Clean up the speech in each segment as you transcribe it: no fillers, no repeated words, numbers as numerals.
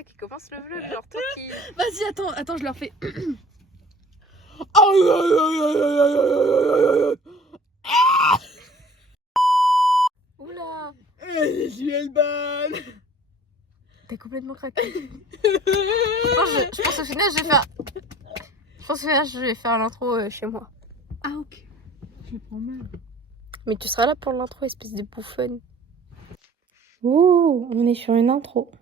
ça qui commence le vlog, genre toi qui... Vas-y, attends, je leur fais. Oula. Je suis Elban. T'es complètement craqué. je pense au final, je vais faire... Je pense au final, je vais faire l'intro chez moi. Ah ok. Je prends mal. Mais tu seras là pour l'intro, espèce de bouffonne. Ouh, on est sur une intro.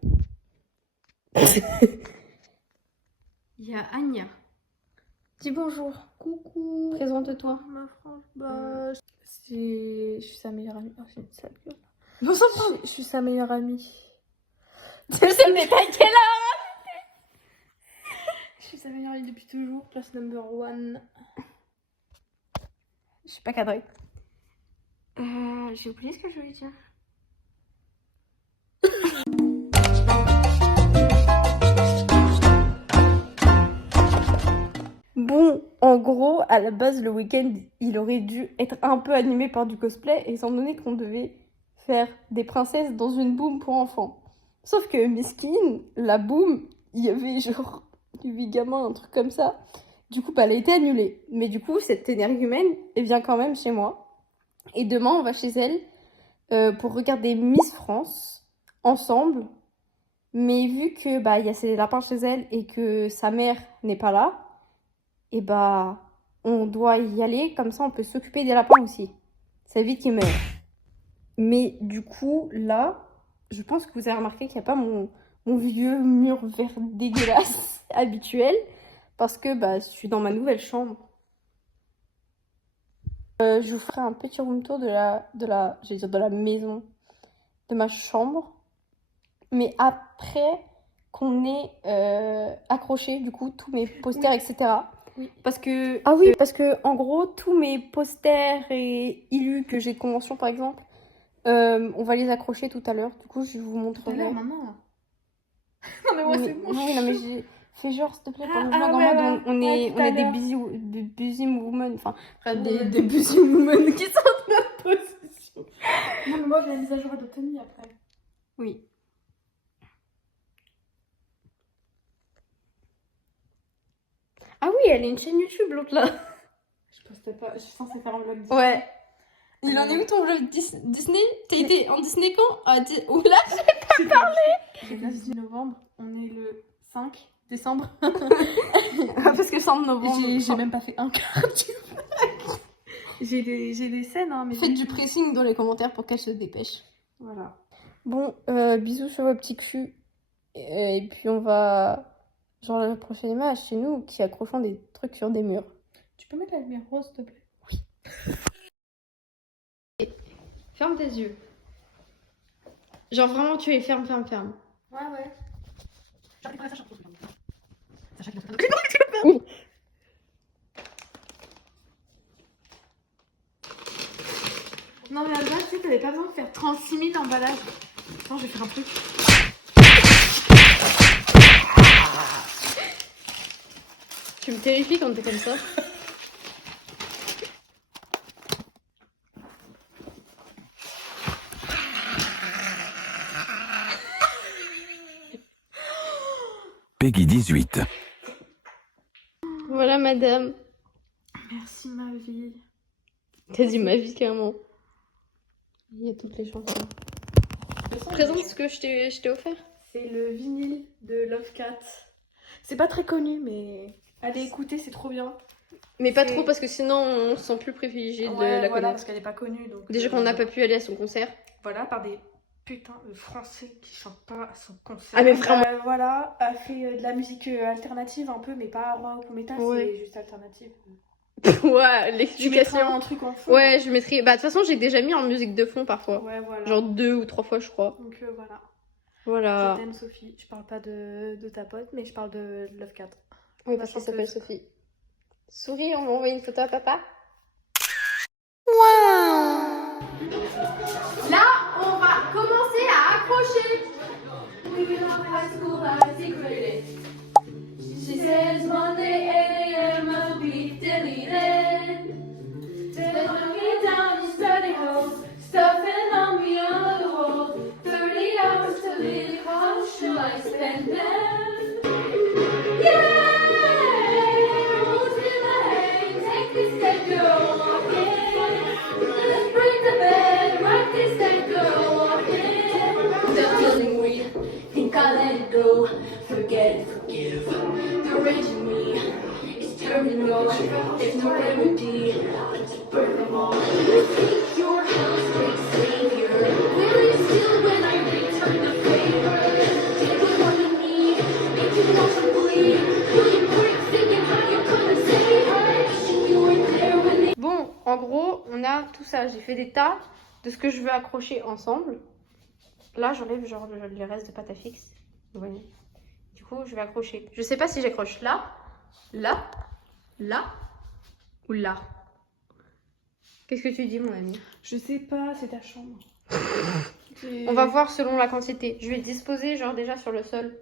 Il y a Anya. Dis bonjour. Coucou. Présente-toi. Ma frange. Bah, je suis sa meilleure amie. Oh, j'ai une sale gueule. Non, ça Je suis sa meilleure amie. Tu sais, mais t'as quelle heure? Je suis sa meilleure amie depuis toujours. Place number one. Je suis pas cadrée. J'ai oublié ce que je voulais dire. Bon, en gros, à la base, le week-end, il aurait dû être un peu animé par du cosplay, étant donné qu'on devait faire des princesses dans une boum pour enfants. Sauf que Miskin, la boum, il y avait genre 8 gamins, un truc comme ça. Du coup, elle a été annulée. Mais du coup, cette énergumène, elle vient quand même chez moi. Et demain, on va chez elle pour regarder Miss France ensemble. Mais vu que il y a ses lapins chez elle et que sa mère n'est pas là, et on doit y aller, comme ça on peut s'occuper des lapins aussi. Ça évite qu'ils meurent. Mais du coup, là, je pense que vous avez remarqué qu'il n'y a pas mon vieux mur vert dégueulasse habituel, parce que je suis dans ma nouvelle chambre. Je vous ferai un petit room tour de la maison, de ma chambre. Mais après qu'on ait accroché du coup tous mes posters, etc. Oui. Parce que en gros, tous mes posters et illus que j'ai de convention par exemple, on va les accrocher tout à l'heure. Du coup, je vous montrerai. Tout à l'heure, maintenant là. Non mais moi c'est bon. Oui, non mais j'ai fait genre s'il te plaît pour le Ah, vlog en ouais, mode on ouais, est tout à des l'heure. busy women, enfin Ouais. des busy women qui sont de notre position. Non mais moi, il y a une mise à jour Adopt.me après. Oui. Ah oui, elle a une chaîne YouTube l'autre là. Je postais pas, je suis censée faire un vlog. Ouais. Il en est où ton vlog Disney? T'as été en Disney quand? Oula, j'ai pas parlé. Le 9 novembre, on est le 5 décembre. Parce que 5 novembre. J'ai même pas fait un quart du vlog. J'ai des scènes, hein, mais... Faites du pressing dans les commentaires pour qu'elle se dépêche. Voilà. Bon, bisous sur vos petits culs. Et puis on va... Genre la prochaine image chez nous qui accrochons des trucs sur des murs. Tu peux mettre la lumière rose, s'il te plaît? Ferme tes yeux. Genre vraiment tu les fermes. Ouais. J'arrive à ça, Oui. Non mais à la base, tu sais, t'avais pas besoin de faire 36 000 emballages. Attends, je vais faire un truc. Tu me terrifies quand t'es comme ça. Peggy 18. Voilà madame. Merci ma vie. T'as dit ma vie carrément. Il y a toutes les chansons. Présente ce que je t'ai offert. C'est le vinyle de Love Cat. C'est pas très connu, mais allez écouter, c'est trop bien. Mais pas trop parce que sinon on se sent plus privilégié de la voilà, connaître. parce qu'elle est pas connue. Donc, Déjà qu'on n'a pas pu aller à son concert. Voilà, par des putains de Français qui chantent pas à son concert. Ah mais vraiment. Voilà, elle fait de la musique alternative un peu, mais pas rock ou métal, Ouais. c'est juste alternative. Ouais, Tu mettras l'explication. un truc en fond. Ouais, je mettrai. De toute façon, j'ai déjà mis en musique de fond parfois. Ouais, voilà. Genre 2 ou 3 fois, je crois. Donc voilà. Voilà. Je t'aime Sophie. Je parle pas de ta pote, mais je parle de Love Cat. Oui, parce qu'elle s'appelle Sophie. Souris, on va envoyer une photo à papa. Là, on va commencer à accrocher. She says Monday 8 a.m. will be deleted. Then I get down and study home, stuffing on me on the wall. 30 hours to live, how shall I spend Bon, en gros, on a tout ça. J'ai fait des tas de ce que je veux accrocher ensemble. Là, j'enlève genre les restes de pâte à fixe. Vous voyez. Du coup, je vais accrocher. Je sais pas si j'accroche là, là, là ou là. Qu'est-ce que tu dis, mon ami? Je sais pas, c'est ta chambre. On va voir selon la quantité. Je vais disposer genre déjà sur le sol.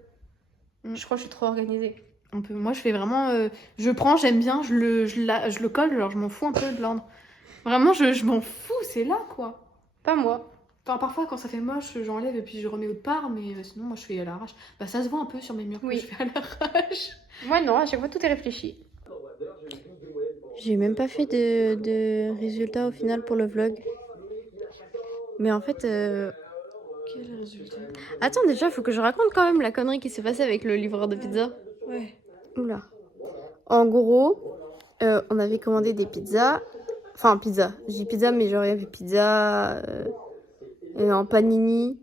Je crois que je suis trop organisée. Un peu. Moi, je fais vraiment. Je prends, j'aime bien, je le colle, genre je m'en fous un peu de l'ordre. Vraiment, je m'en fous, c'est là quoi. Pas moi. Enfin, parfois, quand ça fait moche, j'enlève et puis je remets autre part, mais sinon, moi, je fais à l'arrache. Bah, ça se voit un peu sur mes murs Oui. que je fais à l'arrache. Moi, non, à chaque fois, tout est réfléchi. J'ai même pas fait de résultats au final pour le vlog. Mais en fait. Quel résultat? Attends, déjà, il faut que je raconte quand même la connerie qui s'est passée avec le livreur de pizza. Ouais. Oula. En gros, on avait commandé des pizzas. Enfin, pizza. Je dis pizza, mais genre, il y avait pizza en panini.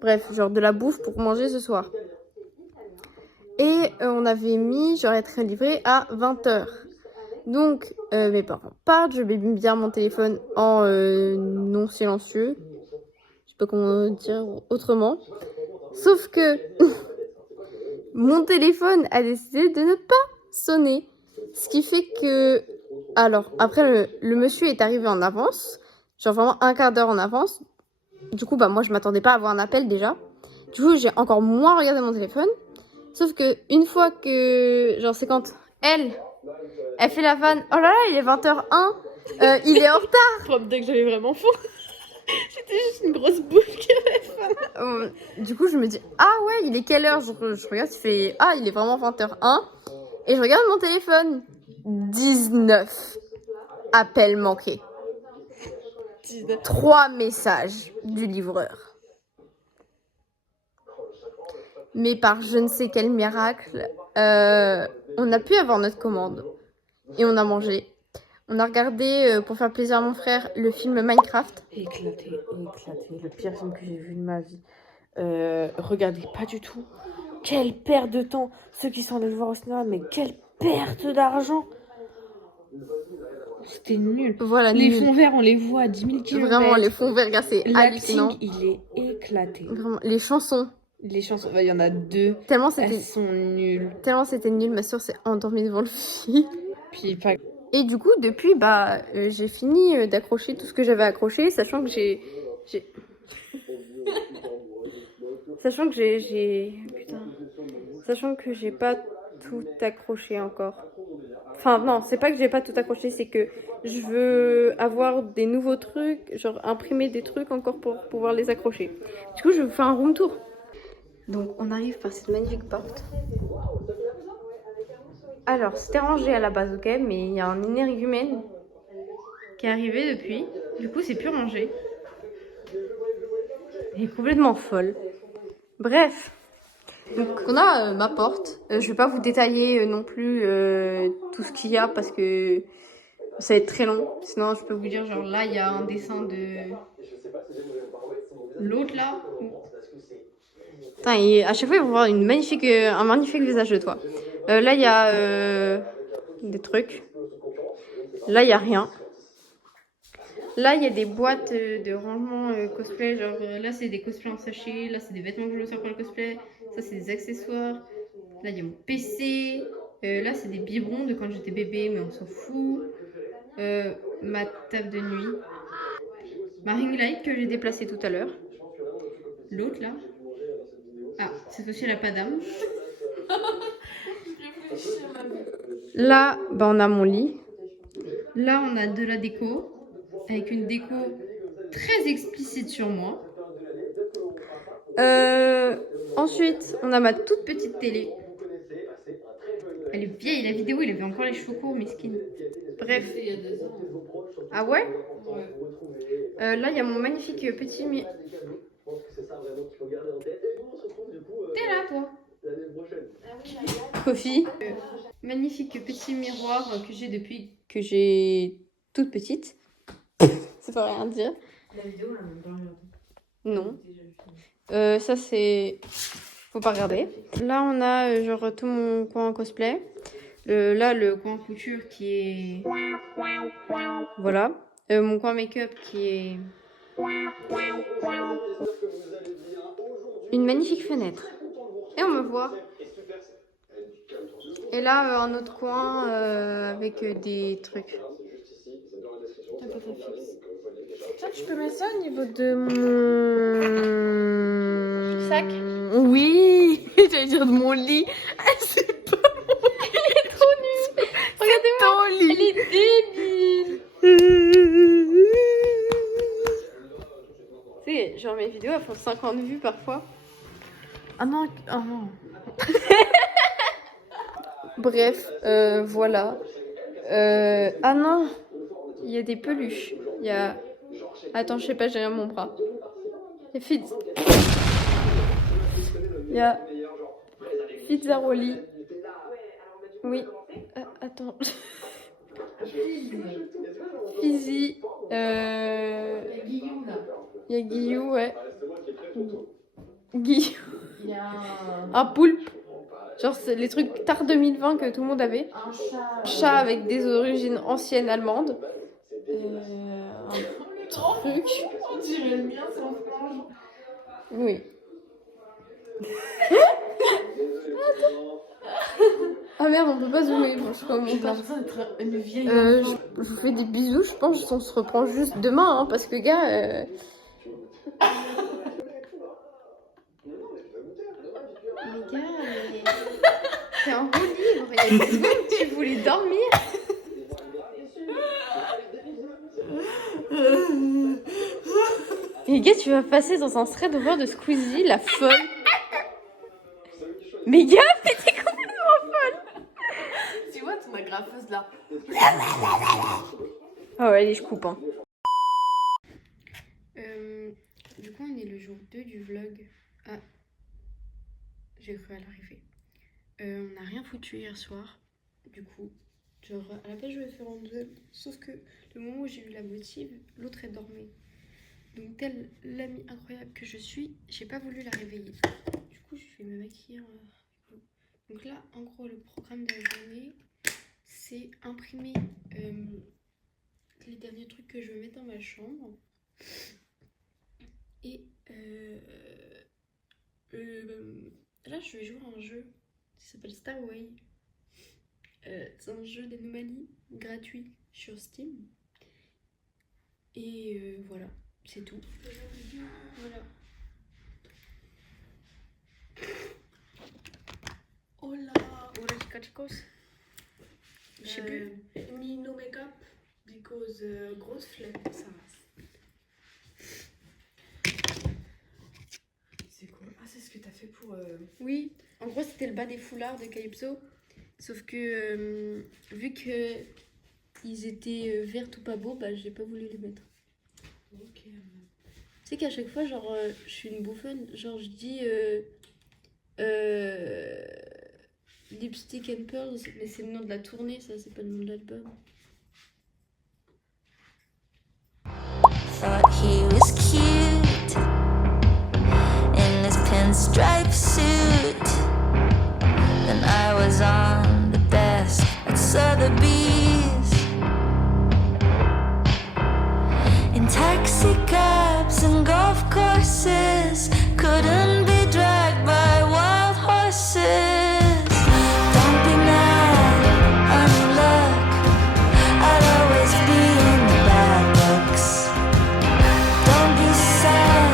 Bref, genre de la bouffe pour manger ce soir. Et on avait mis, genre, être livré à 20h. Donc, mes parents partent. Je mets bien mon téléphone en non silencieux. Je sais pas comment dire autrement. Sauf que mon téléphone a décidé de ne pas sonner. Ce qui fait que... Alors, après, le monsieur est arrivé en avance. Genre vraiment un quart d'heure en avance. Du coup, bah moi, je m'attendais pas à avoir un appel déjà. Du coup, j'ai encore moins regardé mon téléphone. Sauf que une fois que... Genre, c'est quand elle fait la vanne. Oh là là, il est 20h01. Il est en retard. Preuve que j'avais vraiment faim. C'était juste une grosse bouffe qui avait faim. Du coup, je me dis, ah ouais, il est quelle heure? Je regarde, il fait, ah, il est vraiment 20h01. Et je regarde mon téléphone. 19 appels manqués. 3 messages du livreur. Mais par je ne sais quel miracle, on a pu avoir notre commande. Et on a mangé. On a regardé, pour faire plaisir à mon frère, le film Minecraft. Éclaté. Le pire film que j'ai vu de ma vie. Regardez pas du tout. Quelle perte de temps. Ceux qui sont allés le voir au cinéma, mais quelle perte d'argent. C'était nul. Voilà, Les nul. fonds verts, on les voit à 10 000 km. Vraiment, les fonds verts, gars, c'est hallucinant. L'acting, il est éclaté. Vraiment, les chansons. Les chansons, il y en a 2. Tellement Elles sont nulles. c'était nul, ma soeur s'est endormie devant le film. Puis pas... Et du coup, depuis, j'ai fini d'accrocher tout ce que j'avais accroché, sachant que j'ai... Sachant que Putain. Sachant que j'ai pas tout accroché encore. Enfin, non, c'est pas que j'ai pas tout accroché, c'est que je veux avoir des nouveaux trucs, genre imprimer des trucs encore pour pouvoir les accrocher. Du coup, je vous fais un room tour. Donc, on arrive par cette magnifique porte. Alors, c'était rangé à la base, ok, mais il y a un énergumène qui est arrivé depuis. Du coup, c'est plus rangé. Elle est complètement folle. Bref. Donc, on a ma porte. Je vais pas vous détailler non plus tout ce qu'il y a parce que ça va être très long. Sinon, je peux vous dire, genre là, il y a un dessin de l'autre là. Putain, et à chaque fois, ils vont voir un magnifique visage de toi. Là, il y a des trucs. Là, il n'y a rien. Là, il y a des boîtes de rangement cosplay. Genre, là, c'est des cosplays en sachet. Là, c'est des vêtements que je veux faire pour le cosplay. Ça, c'est des accessoires. Là, il y a mon PC. Là, c'est des biberons de quand j'étais bébé, mais on s'en fout. Ma table de nuit. Ma ring light que j'ai déplacée tout à l'heure. L'autre, là. Ah, cette fois-ci, elle n'a pas d'âme. Là, on a mon lit. Là, on a de la déco. Avec une déco très explicite sur moi. Ensuite, on a ma toute petite télé. Elle est vieille, la vidéo, il avait encore les cheveux courts, mesquine. Bref. Ah ouais? Là, il y a mon magnifique petit T'es là, toi? Kofi. Magnifique petit miroir que j'ai depuis que j'ai toute petite. Ça veut rien dire. La vidéo, on l'a même pas regardée. Non. Ça, c'est... Faut pas regarder. Là, on a genre tout mon coin cosplay. Là, le coin couture qui est... Voilà. Mon coin make-up qui est... Une magnifique fenêtre. Et on me voit. Et là, un autre coin avec des trucs. Ah, tu peux mettre ça au niveau de mon Sac. Oui, j'allais dire de mon lit. Ah, c'est pas Elle est trop nulle. Regardez-moi. ton lit. Elle est débile. Tu sais, genre mes vidéos, elles font 50 vues parfois. Ah non, ah non. Bref, voilà. Ah non, il y a des peluches. Il y a... Attends, je sais pas, j'ai rien à mon bras. Il y a Il y a Fizzaroli. Oui. Attends. Fizzy. Il y a Guillou, ouais. Guillou. Il y a Un poulpe. Genre, c'est les trucs tard 2020 que tout le monde avait. un chat. Chat avec des origines anciennes allemandes. Un truc. On dirait le mien, c'est un flange. Oui. Ah merde, on peut pas zoomer. Bon, je sais pas mon J'ai temps. l'impression d'être une vieille. Je vous fais des bisous. Je pense qu'on se reprend juste demain. Hein, parce que, gars. Les gars, c'est un beau livre. Il y a 10 secondes, tu voulais dormir. Les gars, tu vas passer dans un thread over de Squeezie, la folle. Mais gars, mais t'es complètement folle. Tu vois ton agrafeuse là. Ah ouais, allez, je coupe. Hein. Du coup, on est le jour 2 du vlog. Ah, j'ai cru à l'arrivée. On n'a rien foutu hier soir. Du coup, genre, à la base, je vais faire en deux. Sauf que le moment où j'ai eu la motive, l'autre elle dormait. Donc, telle l'amie incroyable que je suis, j'ai pas voulu la réveiller. Du coup, je vais me maquiller. Donc là, en gros, le programme de la journée, c'est imprimer les derniers trucs que je vais mettre dans ma chambre. Et là, je vais jouer à un jeu qui s'appelle Starway. C'est un jeu d'anomalie gratuit sur Steam. Et voilà, c'est tout. Voilà. Hola. Hola, chicos. Je sais plus. Ni no makeup because grosse flemme, ça va. C'est quoi? Ah, c'est ce que t'as fait pour. Oui, en gros, c'était le bas des foulards de Calypso. Sauf que vu que ils étaient verts tout pas beaux, bah j'ai pas voulu les mettre. Ok. Tu sais qu'à chaque fois, genre, je suis une bouffonne. Genre, je dis Lipstick and Pearls, mais c'est le nom de la tournée, ça, c'est pas le nom de l'album. Thought he was cute in his pinstripe suit. Then I was on the desk at Sotheby's. In taxi cabs and golf courses, couldn't be dragged by wild horses. Don't be mad, honey, look, I'd always be in the bad books. Don't be sad,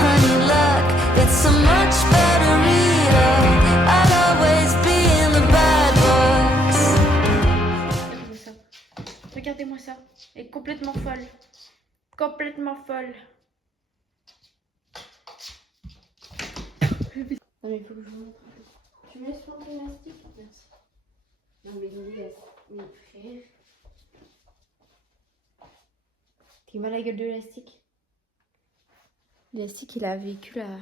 honey, look, it's a much better reader. I'd always be in the bad books. Regardez-moi ça. Regardez-moi ça. Elle est complètement folle. Complètement folle. Non mais il faut que je vous montre. Tu me laisses sur ton élastique? Merci. Non mais mais frère. T'es mal à la gueule de l'élastique? L'élastique il a vécu la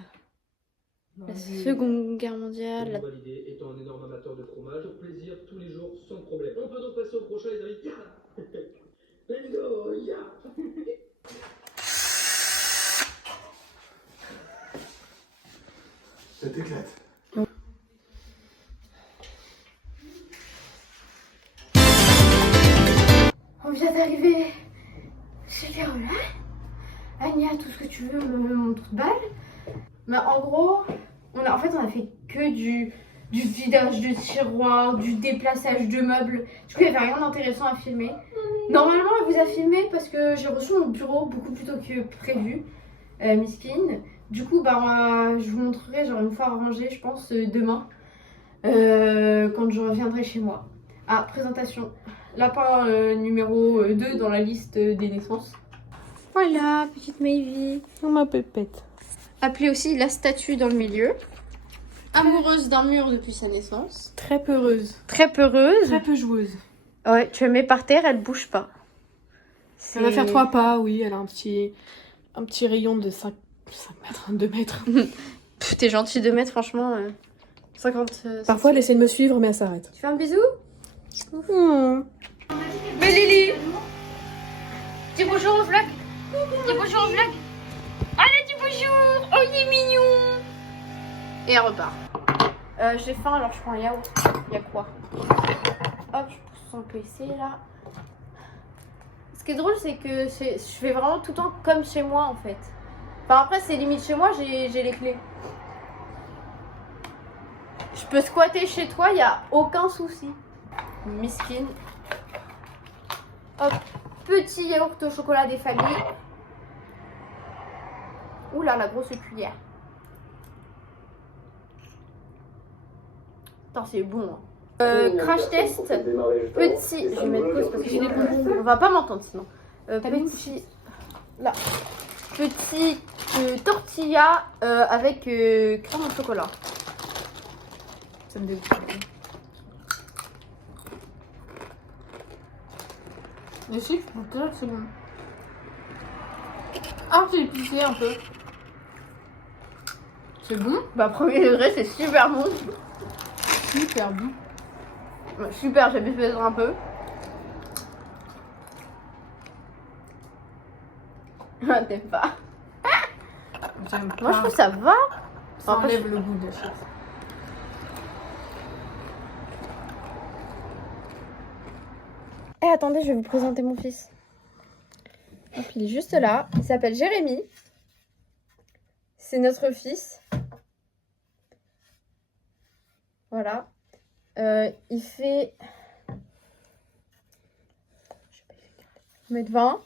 Seconde Guerre mondiale. Validé, étant un énorme amateur de fromage, plaisir tous les jours sans problème. On peut donc passer au prochain les amis. Bingo, ya. Ça t'éclate. On vient d'arriver chez Caroline. Anya, tout ce que tu veux, mon trou de balle. Mais en gros, on a fait que du vidage de tiroirs, du déplaçage de meubles. Du coup, il n'y avait rien d'intéressant à filmer. Normalement, elle vous a filmé parce que j'ai reçu mon bureau beaucoup plus tôt que prévu, Miskin. Du coup, je vous montrerai genre une fois rangé, je pense, demain, quand je reviendrai chez moi. Ah, présentation. Lapin numéro 2 dans la liste des naissances. Voilà, petite Mayvi. Oh ma pépette. Appelée aussi la statue dans le milieu. Amoureuse d'un mur depuis sa naissance. Très peureuse. Très peureuse. Très peu joueuse. Ouais, tu la mets par terre, elle bouge pas. Elle va faire 3 pas, oui. Elle a un petit rayon de 5 mètres, 2 mètres. Pff, t'es gentil de mettre, franchement. 50. Parfois, elle essaie de me suivre, mais elle s'arrête. Tu fais un bisou? Mais Lily! Dis bonjour au vlog! Dis bonjour au vlog! Allez, dis bonjour! Oh, il est mignon! Et elle repart. J'ai faim, alors je prends un yaourt. Il y a quoi? Hop, je pousse son PC là. Ce qui est drôle, c'est que je fais vraiment tout le temps comme chez moi en fait. Enfin, après, c'est limite chez moi, j'ai les clés. Je peux squatter chez toi, il n'y a aucun souci. Miskin. Hop, petit yaourt au chocolat des familles. Oula, la grosse cuillère. Putain, c'est bon. Hein. Crash test. Petit. Je vais mettre pause parce que j'ai des bonbons. On va pas m'entendre sinon. Petit. Là. Petit tortilla avec crème au chocolat. Ça me dégoûte. Mais si, je pense déjà que c'est bon. Ah, j'ai épicé un peu. C'est bon? Bah, premier degré, c'est super bon. Super bon. Ouais, super, j'ai baissé un peu. T'aimes pas? J'aime pas. Moi, je trouve que ça va. Ça Après, enlève le goût de chips. Eh, attendez, je vais vous présenter mon fils. Donc, il est juste là. Il s'appelle Jérémy. C'est notre fils. Voilà. Il fait 1m20.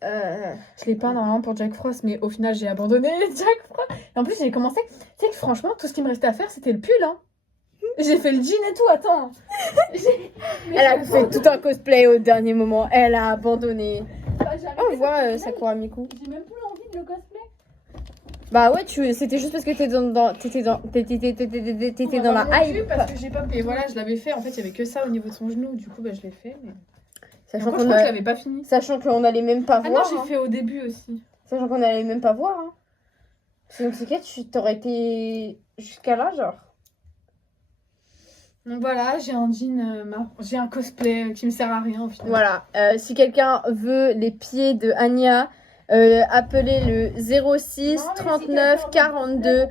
Je l'ai pas normalement pour Jack Frost, mais au final j'ai abandonné Jack Frost. Et en plus j'ai commencé, tu sais que franchement tout ce qui me restait à faire c'était le pull. Hein. J'ai fait le jean et tout, attends. Elle a fait tout un cosplay au dernier moment. Elle a abandonné. Bah, On voit Sakura Miku. J'ai même plus envie de le cosplay. Bah ouais, c'était juste parce que t'étais dans la hype. Parce que j'ai pas. Et voilà, je l'avais fait. En fait, il y avait que ça au niveau de son genou. Du coup, bah, je l'ai fait. Mais... Sachant encore, je crois que je l'avais pas fini. qu'on allait même pas Ah voir. non, j'ai fait au début aussi. Sachant qu'on allait même pas voir. Hein. Sinon, c'est que tu t'aurais été jusqu'à là, genre. Donc voilà, j'ai un jean, j'ai un cosplay qui me sert à rien au final. Voilà. Si quelqu'un veut les pieds de Anya, appelez le 06 39 42.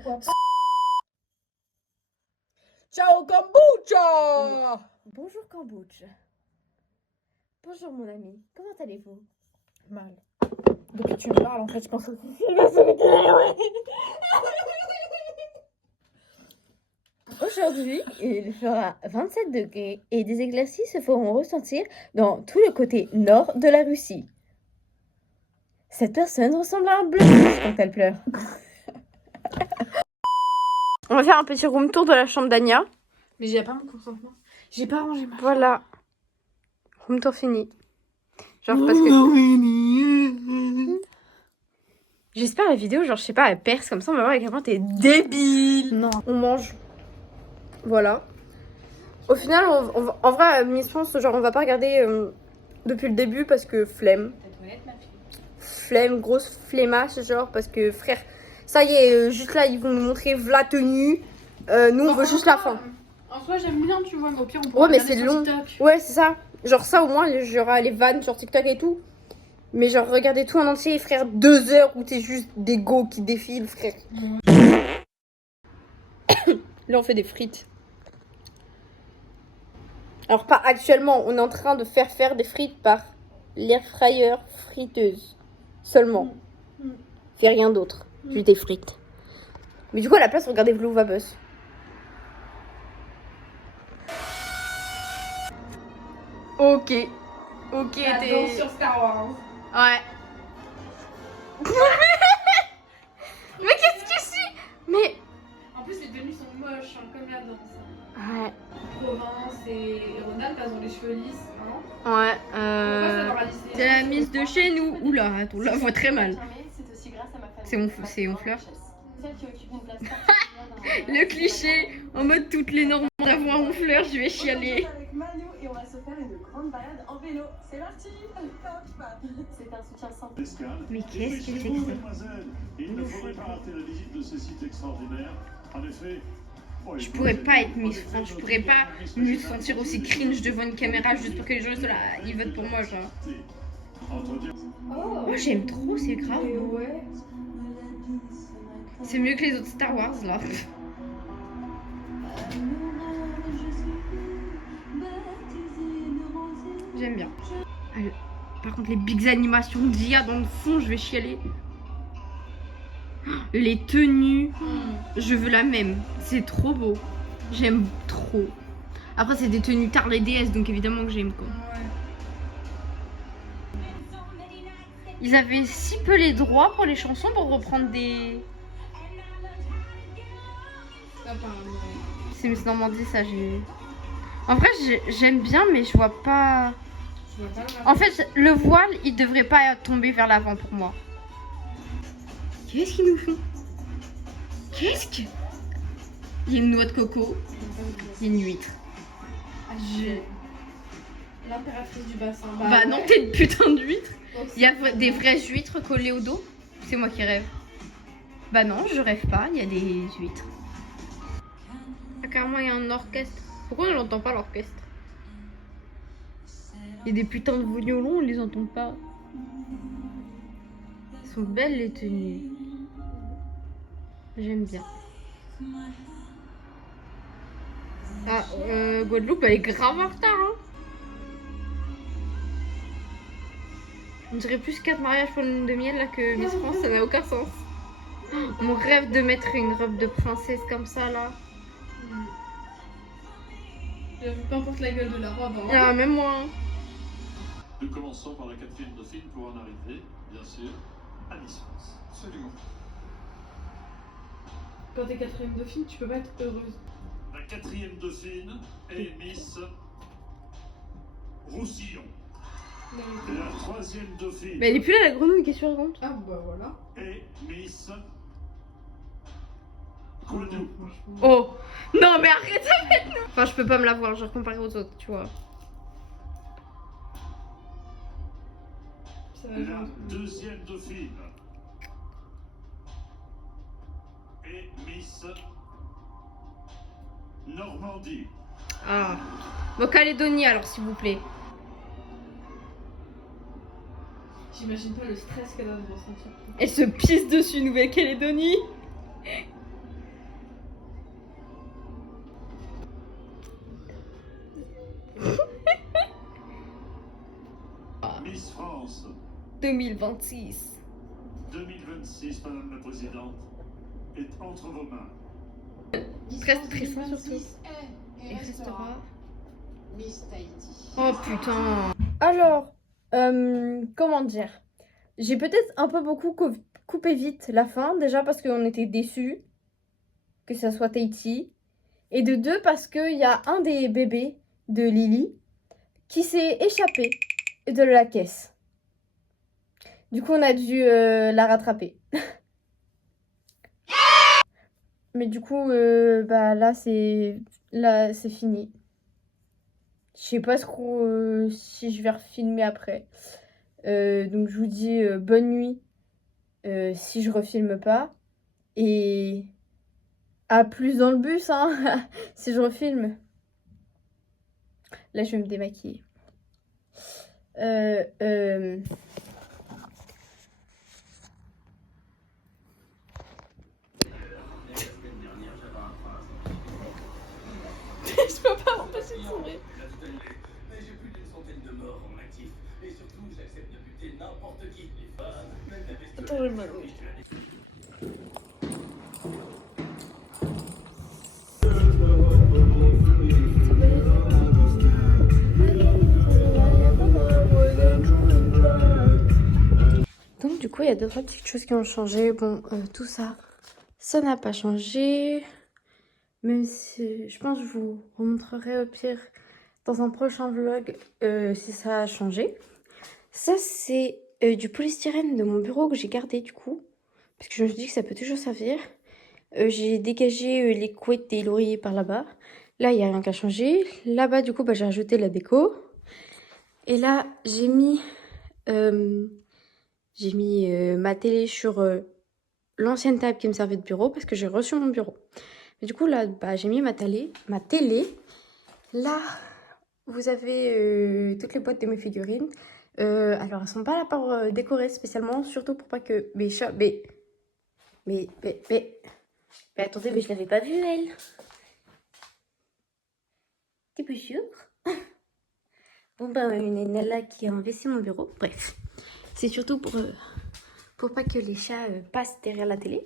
Ciao kombucha. Bonjour Kombucha. Bonjour mon ami. Comment allez-vous? Mal. Depuis que tu me parles, en fait, je pense aussi. Aujourd'hui, il fera 27 degrés et des éclaircies se feront ressentir dans tout le côté nord de la Russie. Cette personne ressemble à un bleu quand elle pleure. On va faire un petit room tour de la chambre d'Anya. Mais j'ai pas mon consentement. J'ai pas rangé ma. Voilà. Room tour fini. Genre parce que... J'espère la vidéo, genre, je sais pas, elle perce comme ça, on va voir à quel point t'es débile. Non. On mange. Voilà. Au final, en vrai, Miss France, genre, on va pas regarder depuis le début parce que flemme. Flemme, grosse flemmasse, genre, parce que frère, ça y est, juste là, ils vont nous montrer la tenue. Nous, on veut juste la fin. En soi, j'aime bien, tu vois, mais au pire, on pourra Ouais, mais regarder c'est sur long. TikTok. Ouais, c'est ça. Genre, ça, au moins, j'aurai les vannes sur TikTok et tout. Mais genre, regardez tout en entier, frère, 2 heures où t'es juste des go qui défilent, frère. Là, on fait des frites. Alors, pas actuellement, on est en train de faire des frites par l'air fryer friteuse. Seulement. Fais rien d'autre. Juste des frites. Mais du coup, à la place, regardez Vlova Buzz. Ok. Ok, t'es... sur Star Wars. Ouais. Mais qu'est-ce que c'est? Mais... En plus, les tenues sont moches, hein, comme la danse. Ouais. Provence et Ronald, elles ont les cheveux lisses. Hein. Ouais, Pourquoi ça leur a lissé c'est la Miss de chez nous. Oula, on la voit très mal. C'est aussi grâce à ma famille. C'est Honfleur. Celle qui occupe une place particulière dans Le cliché, en mode toutes les Normands la voix Honfleur, je vais chialer. avec Manu et on va se faire une grande balade en vélo. C'est parti. C'est un soutien sans Mais qu'est-ce que c'est que ça? Mademoiselle, il ne faudrait pas rater la visite de ce site extraordinaire. En effet, Je pourrais pas être Miss France, je pourrais pas me sentir aussi cringe devant une caméra juste pour que les gens soient là, ils votent pour moi, genre. Moi j'aime trop, c'est grave. Ouais. C'est mieux que les autres Star Wars là. J'aime bien. Par contre, les big animations d'IA dans le fond, je vais chialer. Les tenues, je veux la même. C'est trop beau. J'aime trop. Après, c'est des tenues tard les DS, donc évidemment que j'aime quoi. Ils avaient si peu les droits pour les chansons pour reprendre des. C'est Miss Normandie, ça j'ai. En vrai, j'aime bien, mais je vois pas. En fait, le voile, il devrait pas tomber vers l'avant pour moi. Qu'est-ce qu'ils nous font? Qu'est-ce que. Il y a une noix de coco. Il y a une huître. L'impératrice du bassin. Bah non, t'es une putain d'huître. Il y a des vraies huîtres collées au dos. C'est moi qui rêve. Bah non, je rêve pas, il y a des huîtres. Ah, carrément, il y a un orchestre. Pourquoi on n'entend pas l'orchestre? Il y a des putains de violons, on les entend pas. Elles sont belles les tenues. J'aime bien. Ah, Guadeloupe, elle est grave en retard, hein. On dirait plus 4 mariages pour une lune de miel là que Miss France, ça n'a aucun sens. Mon rêve de mettre une robe de princesse comme ça là. Peu importe la gueule de la robe. Hein. Ah, même moi. Hein. Nous commençons par la quatrième dauphine pour en arriver, bien sûr, à Miss France. Absolument. Quand t'es quatrième dauphine, tu peux pas être heureuse. La quatrième dauphine est Miss Roussillon. Et la troisième dauphine Mais elle est plus là la grenouille, qu'est-ce que tu racontes? Ah bah voilà. est Miss Guadeloupe. Oh non mais arrête avec nous. Enfin je peux pas me la voir, genre comparé aux autres, tu vois. Ça va La jouer. deuxième dauphine est Miss Normandie. Ah. Bon Calédonie alors s'il vous plaît. J'imagine pas le stress qu'elle doit ressentir. Elle se pisse dessus Nouvelle-Calédonie. Miss France 2026. 2026, Madame la Présidente, est entre vos mains. Très stressant surtout. Et restera. Miss Tahiti. Oh putain. Alors, comment dire? J'ai peut-être un peu beaucoup coupé vite la fin, déjà parce qu'on était déçus que ça soit Tahiti. Et de deux, parce qu'il y a un des bébés de Lily qui s'est échappé de la caisse. Du coup, on a dû la rattraper. Mais du coup, bah là c'est fini. Je sais pas si je vais refilmer après. Donc je vous dis bonne nuit si je refilme pas. Et à plus dans le bus hein, si je refilme. Là je vais me démaquiller. Je peux pas m'empêcher de sourire. J'ai plus d'une centaine de morts en actif. Et surtout, j'accepte de buter n'importe qui. Attends, j'ai mal. Donc du coup il y a 2-3 petites choses qui ont changé. Bon tout ça n'a pas changé. Même si je pense que je vous remontrerai au pire dans un prochain vlog si ça a changé. Ça c'est du polystyrène de mon bureau que j'ai gardé du coup. Parce que je me suis dit que ça peut toujours servir. J'ai dégagé les couettes et l'oreiller par là-bas. Là il n'y a rien qu'à changer. Là-bas du coup bah, j'ai rajouté la déco. Et là j'ai mis ma télé sur l'ancienne table qui me servait de bureau parce que j'ai reçu mon bureau. Et du coup, là, bah, j'ai mis ma télé. Là, vous avez toutes les boîtes de mes figurines. Alors, elles sont pas là pour décorer spécialement, surtout pour pas que mes chats... Mais attendez, mais je l'avais pas vue, elle. T'es pas sûre? Bon, ben, une nana qui a investi mon bureau. Bref, c'est surtout pour pas que les chats passent derrière la télé.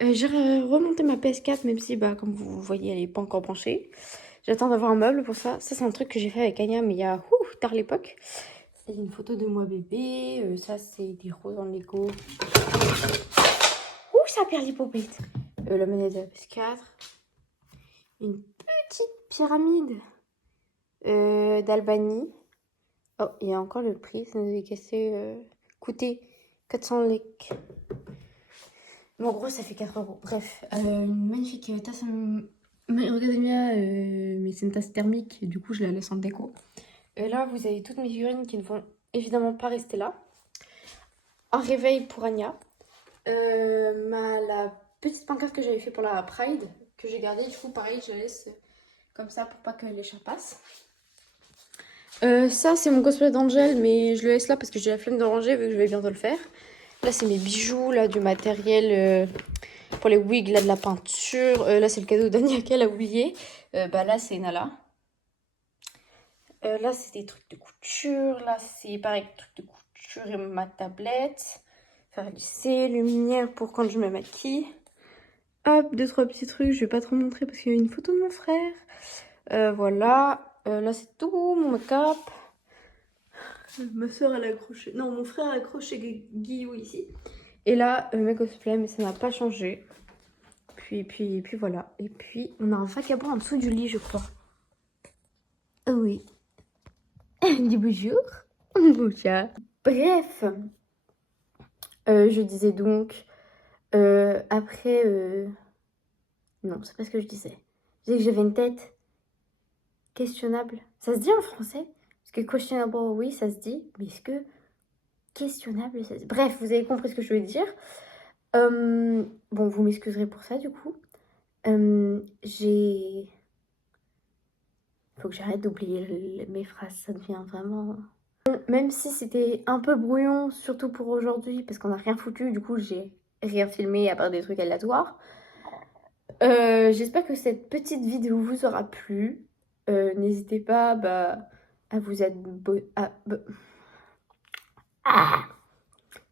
J'ai remonté ma PS4, même si, bah, comme vous voyez, elle n'est pas encore branchée. J'attends d'avoir un meuble pour ça. Ça, c'est un truc que j'ai fait avec Anya, mais il y a tard l'époque. Il y a une photo de moi bébé. Ça, c'est des roses en Lego. Ça perd l'hypopète. La manette de la PS4. Une petite pyramide d'Albanie. Oh, il y a encore le prix. Ça nous a coûté 400 lek. Bon, en gros, ça fait 4 €. Bref, une magnifique tasse Macadamia, mais c'est une tasse thermique, du coup, je la laisse en déco. Là, vous avez toutes mes figurines qui ne vont évidemment pas rester là. Un réveil pour Anya. La petite pancarte que j'avais fait pour la Pride, que j'ai gardée, du coup, pareil, je la laisse comme ça pour pas que les chats passent. Ça, c'est mon cosplay d'Angel, mais je le laisse là parce que j'ai la flemme de ranger vu que je vais bientôt le faire. Là, c'est mes bijoux, là, du matériel pour les wigs, là, de la peinture. Là, c'est le cadeau d'Anya qu'elle a oublié. Bah, là, c'est Nala. Là, c'est des trucs de couture. Là, c'est pareil, trucs de couture et ma tablette. Faire lisser, lumière pour quand je me maquille. Hop, 2-3 petits trucs. Je vais pas trop montrer parce qu'il y a une photo de mon frère. Voilà. Là, c'est tout, mon make-up. Ma soeur, elle a accroché... Non, mon frère a accroché Guillou ici. Et là, mes cosplays, mais ça n'a pas changé. Puis voilà. Et puis, on a un vagabond en dessous du lit, je crois. Oh oui. Dis bonjour. Bonjour. Bref. Je disais donc... après... Non, c'est pas ce que je disais. Je disais que j'avais une tête questionnable. Ça se dit en français? Parce que questionable, oui, ça se dit. Mais est-ce que questionnable, ça se dit? Bref, vous avez compris ce que je voulais dire. Bon, vous m'excuserez pour ça, du coup. Faut que j'arrête d'oublier mes phrases. Ça devient vraiment... Même si c'était un peu brouillon, surtout pour aujourd'hui, parce qu'on n'a rien foutu. Du coup, j'ai rien filmé à part des trucs aléatoires. J'espère que cette petite vidéo vous aura plu. N'hésitez pas à vous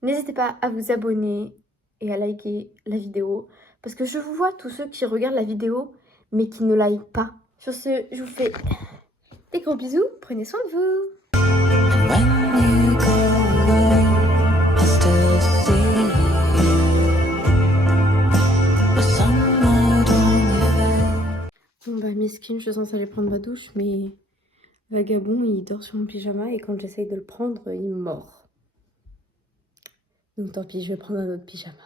N'hésitez pas à vous abonner et à liker la vidéo. Parce que je vous vois tous ceux qui regardent la vidéo mais qui ne like pas. Sur ce, je vous fais des gros bisous. Prenez soin de vous. Bon bah mesquine, je suis censée aller prendre ma douche, mais vagabond il dort sur mon pyjama et quand j'essaye de le prendre, il me mord. Donc tant pis, je vais prendre un autre pyjama.